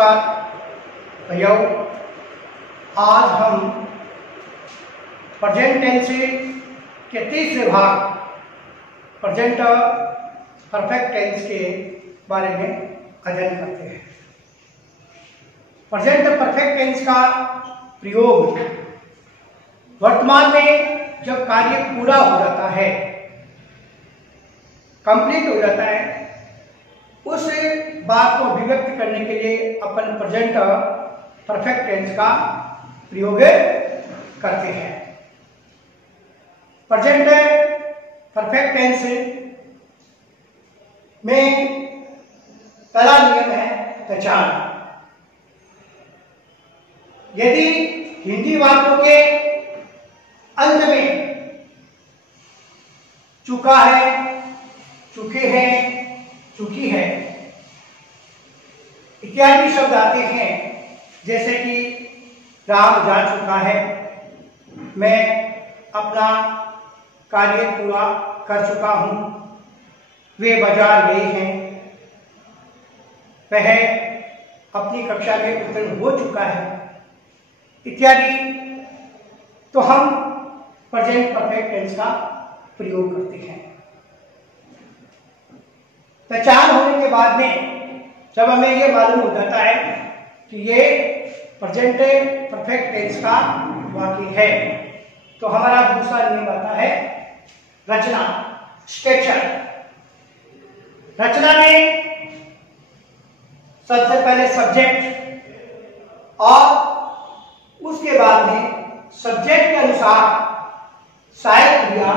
नमस्कार भैया। आज हम प्रेजेंट टेंस के तीसरे भाग प्रेजेंट परफेक्ट टेंस के बारे में अध्ययन करते हैं। प्रेजेंट परफेक्ट टेंस का प्रयोग वर्तमान में जब कार्य पूरा हो जाता है, कंप्लीट हो जाता है, उस बात को अभिव्यक्त करने के लिए अपन प्रेजेंट परफेक्ट टेंस का प्रयोग करते हैं। प्रेजेंट परफेक्ट टेंस में पहला नियम है पहचान। यदि हिंदी वाक्यों के अंत में चुका है, चुके हैं, चुकी है इत्यादि शब्द आते हैं, जैसे कि राम जा चुका है, मैं अपना कार्य पूरा कर चुका हूं, वे बाजार गए हैं, वह अपनी कक्षा में उत्तीर्ण हो चुका है इत्यादि, तो हम प्रेजेंट परफेक्ट टेंस का प्रयोग करते हैं। पहचान होने के बाद में जब हमें ये मालूम हो जाता है कि ये प्रेजेंट परफेक्ट टेंस का वाक्य है, तो हमारा दूसरा नियम आता है रचना, स्ट्रक्चर। रचना में सबसे पहले सब्जेक्ट और उसके बाद में सब्जेक्ट के अनुसार सहायक क्रिया,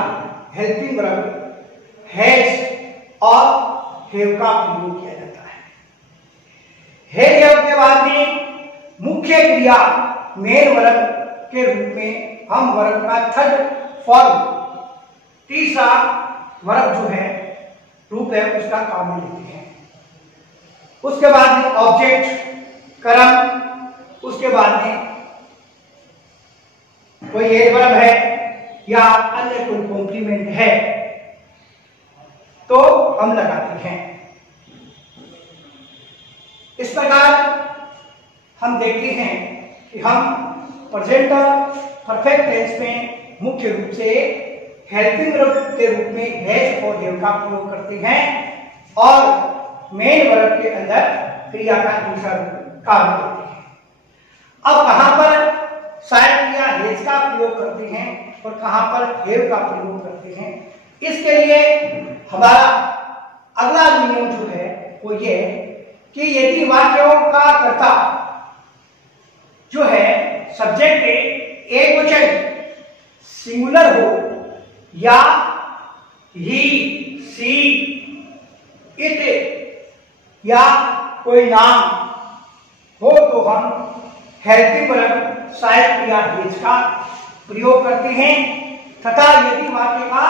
हेल्पिंग वर्ब, हैज और हैव का प्रयोग किया जाता है। हैव के बाद में मुख्य क्रिया मेन वर्ब के रूप में हम वर्ब का थर्ड फॉर्म, तीसरा वर्ब जो है रूप है, उसका काम लेते हैं। उसके बाद में ऑब्जेक्ट, कर्म, उसके बाद में कोई एक वर्ब है या अन्य कोई कॉम्प्लीमेंट है तो हम लगाते हैं। इस प्रकार हम देखते हैं कि हम प्रेजेंट परफेक्ट टेंस में मुख्य रूप से हेल्पिंग वर्ब के रूप में हैज और हैव का प्रयोग करते हैं और मेन वर्ब के अंदर क्रिया का दूसरा रूप काम करते हैं। अब कहां पर सहायक क्रिया हैज का प्रयोग करते हैं और कहां पर हैव का प्रयोग करते हैं, इसके लिए हमारा अगला नियम जो है वो ये कि यदि वाक्यों का कर्ता जो है सब्जेक्ट एक वचन सिंगुलर हो या ही, सी, इट या कोई नाम हो तो हम हेल्पिंग वर्ब सहायक क्रिया हैज का प्रयोग करते हैं, तथा यदि वाक्य का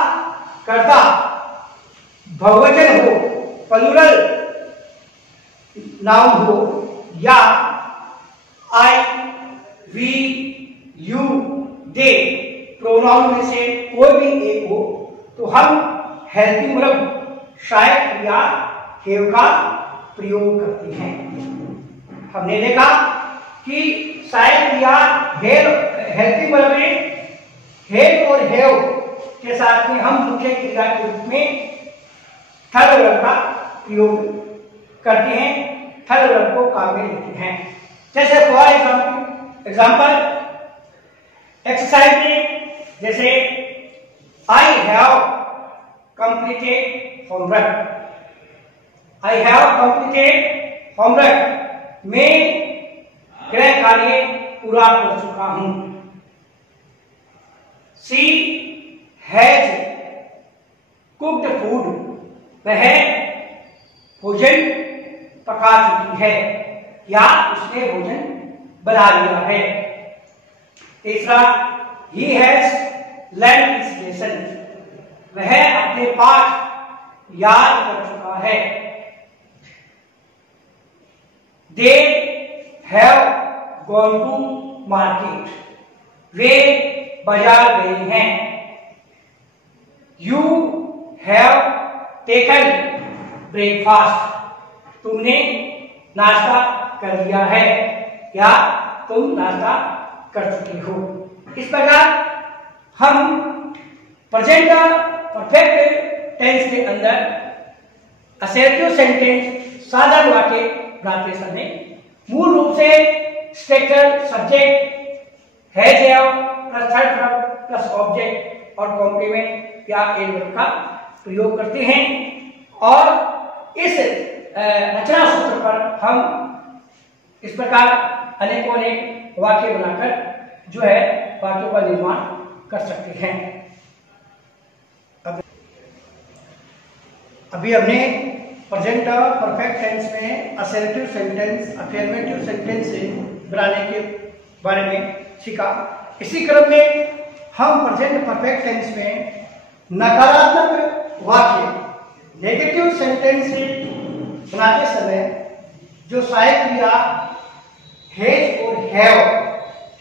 कर्ता बहुवचन हो, प्लूरल नाउन हो या आई, वी, यू, दे प्रोनाउन में से कोई भी एक हो तो हम हेल्पिंग वर्ब सहायक क्रिया हैव का प्रयोग करते हैं। हमने देखा कि सहायक क्रिया हेल्पिंग वर्ब में हैव और हैव के साथ में हम मुख्य क्रिया के रूप में थर्ड वर्ब का प्रयोग करते हैं, थर्ड वर्ब को काम में लेते हैं। जैसे फॉर एग्जाम्पल एक्सरसाइज में जैसे I have completed homework, I have completed homework, मैं गृह कार्य पूरा कर चुका हूं। सी हैज कुक्ड फूड, वह भोजन पका चुकी है या उसने भोजन बना लिया है। तीसरा he has learn his lesson, वह अपने पाठ याद कर चुका है। They have gone to market, वे बाजार गए हैं। यू हैव टेकन ब्रेकफास्ट, तुमने नाश्ता कर लिया है या तुम नाश्ता कर चुकी हो। इस प्रकार हम प्रेजेंट परफेक्ट टेंस के अंदर असर्टिव सेंटेंस साधारण वाक्य बनाते समय मूल रूप से structure, subject, has have plus third verb plus object और कॉम्प्लीमेंट या एडवर्ब का प्रयोग करते हैं और इस रचना सूत्र पर हम इस प्रकार अनेकों अनेक वाक्य बनाकर जो है वाक्यों का निर्माण कर सकते हैं। अभी हमने प्रेजेंट परफेक्ट टेंस में असर्टिव सेंटेंस, अफर्मेटिव सेंटेंस से बनाने के बारे में सीखा। इसी क्रम में हम प्रेजेंट परफेक्ट टेंस में नकारात्मक वाक्य नेगेटिव सेंटेंस बनाते समय जो सहायक क्रिया हैज और हैव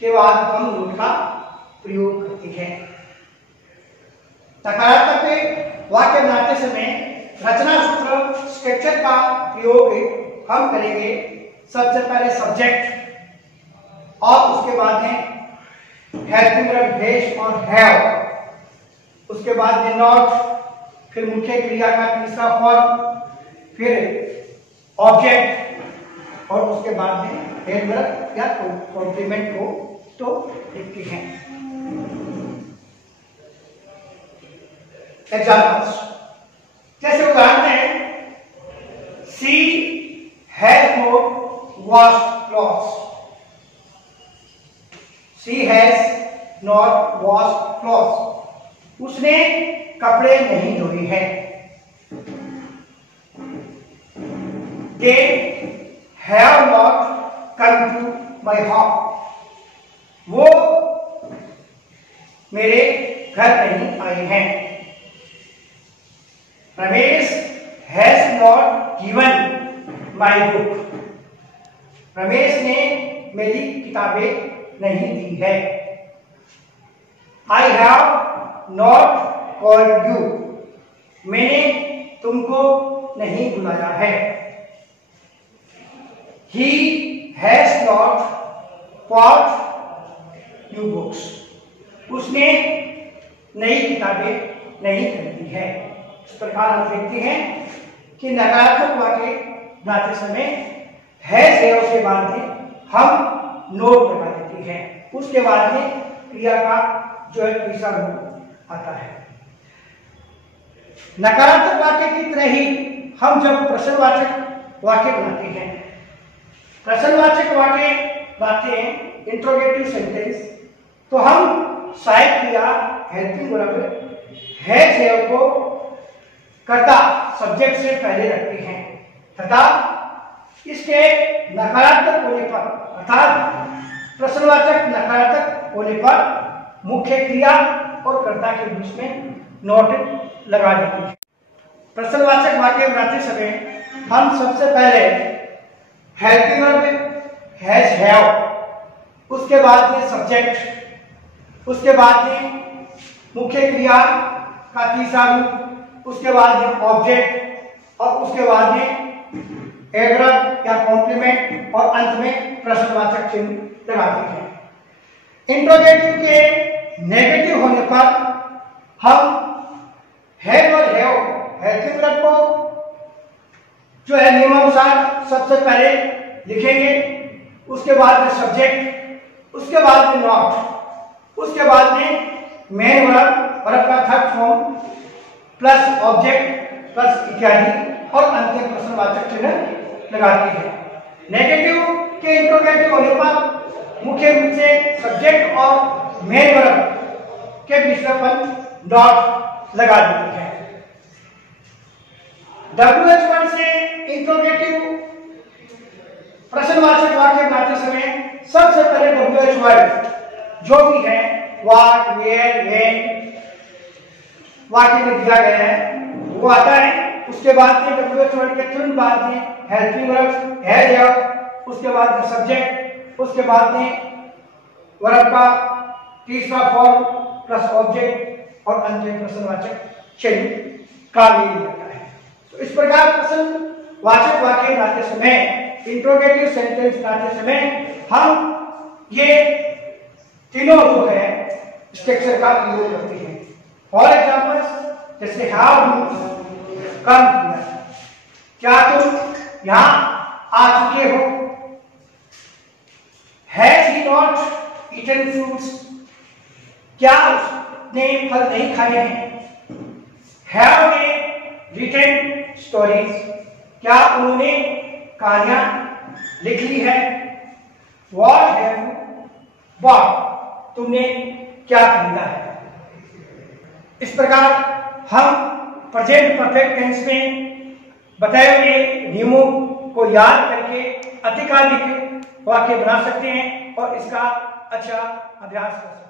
के बाद हम नोट का प्रयोग करते हैं। नकारात्मक वाक्य बनाते समय रचना सूत्र स्ट्रक्चर का प्रयोग हम करेंगे। सबसे पहले सब्जेक्ट और उसके बाद में हेल्पिंग वर्ब हैज और हैव, उसके बाद में नॉट, फिर मुख्य क्रिया का तीसरा फॉर्म, फिर ऑब्जेक्ट और उसके बाद में एडवर्ब या कॉम्प्लीमेंट को तो लिखते हैं। एग्जाम्पल्स जैसे उदाहरण है she has not washed clothes. She has not washed clothes, उसने कपड़े नहीं धोए हैं। They have not come to my house, वो मेरे घर नहीं आए हैं। Ramesh has not given my book, रमेश ने मेरी किताबें नहीं दी है। I have not called you, मैंने तुमको नहीं बुलाया है। He has not bought new books, उसने नई किताबें नहीं खरीदी है। इस प्रकार हम देखते हैं कि नकारात्मक वाक्य बनाते समय हैज हैव के बाद में हम नोट लगा देते हैं। उसके बाद में क्रिया का जो है तीसरा रूप आता है। नकारात्मक वाक्य की तरह ही हम जब प्रश्नवाचक वाक्य बनाते हैं, प्रश्नवाचक वाक्य बनाते हैं इंट्रोगेटिव सेंटेंस, तो हम सहायक क्रिया हेल्पिंग वर्ब हैज हैव को कर्ता सब्जेक्ट से पहले रखते हैं तथा इसके नकारात्मक होने पर अर्थात प्रश्नवाचक नकारात्मक होने पर मुख्य क्रिया और कर्ता के बीच में नोट लगा देते हैं। प्रश्नवाचक वाक्य बनाते समय हम सबसे पहले हेल्पिंग वर्ब हैज हैव, उसके बाद में सब्जेक्ट, उसके बाद में मुख्य क्रिया का तीसरा रूप, उसके बाद में ऑब्जेक्ट और उसके बाद में एडवर्ब या कॉम्प्लीमेंट और अंत में प्रश्नवाचक चिन्ह लगाते हैं। इंट्रोगेटिव के नेगेटिव होने पर हम हैव और हैव हेल्पिंग वर्ब को जो है नियमानुसार सबसे पहले लिखेंगे, उसके बाद में सब्जेक्ट, उसके बाद में नॉट, उसके बाद में मेन वर्ब का third form plus object plus इत्यादि और अंत में प्रश्नवाचक चिन्ह लगाते हैं। नेगेटिव के इंट्रोगेटिव होने पर मुख्य रूप से सब्जेक्ट और मेन वर्ब के बीच में डॉट लगा देते हैं। WH1 से इंट्रोगेटिव प्रश्नवाचक वाक्य बनाते समय सबसे पहले WH1 जो भी है व्हाट, वेयर, व्हेन वाक्य में दिया गया है वो आता है। उसके बाद में WH1 के तुरंत बाद में हेल्पिंग वर्ब हैज हैव, उसके बाद में सब्जेक्ट, उसके बाद में वर्ब का तीसरा फॉर्म प्लस ऑब्जेक्ट और अंत में प्रश्नवाचक चिन्ह का भी रहता है। तो इस प्रकार प्रश्नवाचक वाक्य बनाते समय इंट्रोगेटिव सेंटेंस बनाते समय हम ये तीनों जो है स्ट्रक्चर का प्रयोग करते हैं। फॉर एग्जाम्पल जैसे हैव कम किया, क्या तुम यहाँ आ चुके हो? Has he not eaten fruits, क्या उसने फल नहीं खाए हैं? हैव दे रिटन स्टोरीज, क्या उन्होंने कहानियां लिख ली है? व्हाट हैव यू बॉट, तुमने क्या खरीदा है? इस प्रकार हम प्रेजेंट परफेक्ट टेंस में बताए हुए नियमों को याद करके अधिकाधिक वाक्य बना सकते हैं और इसका अच्छा अभ्यास कर सकते हैं।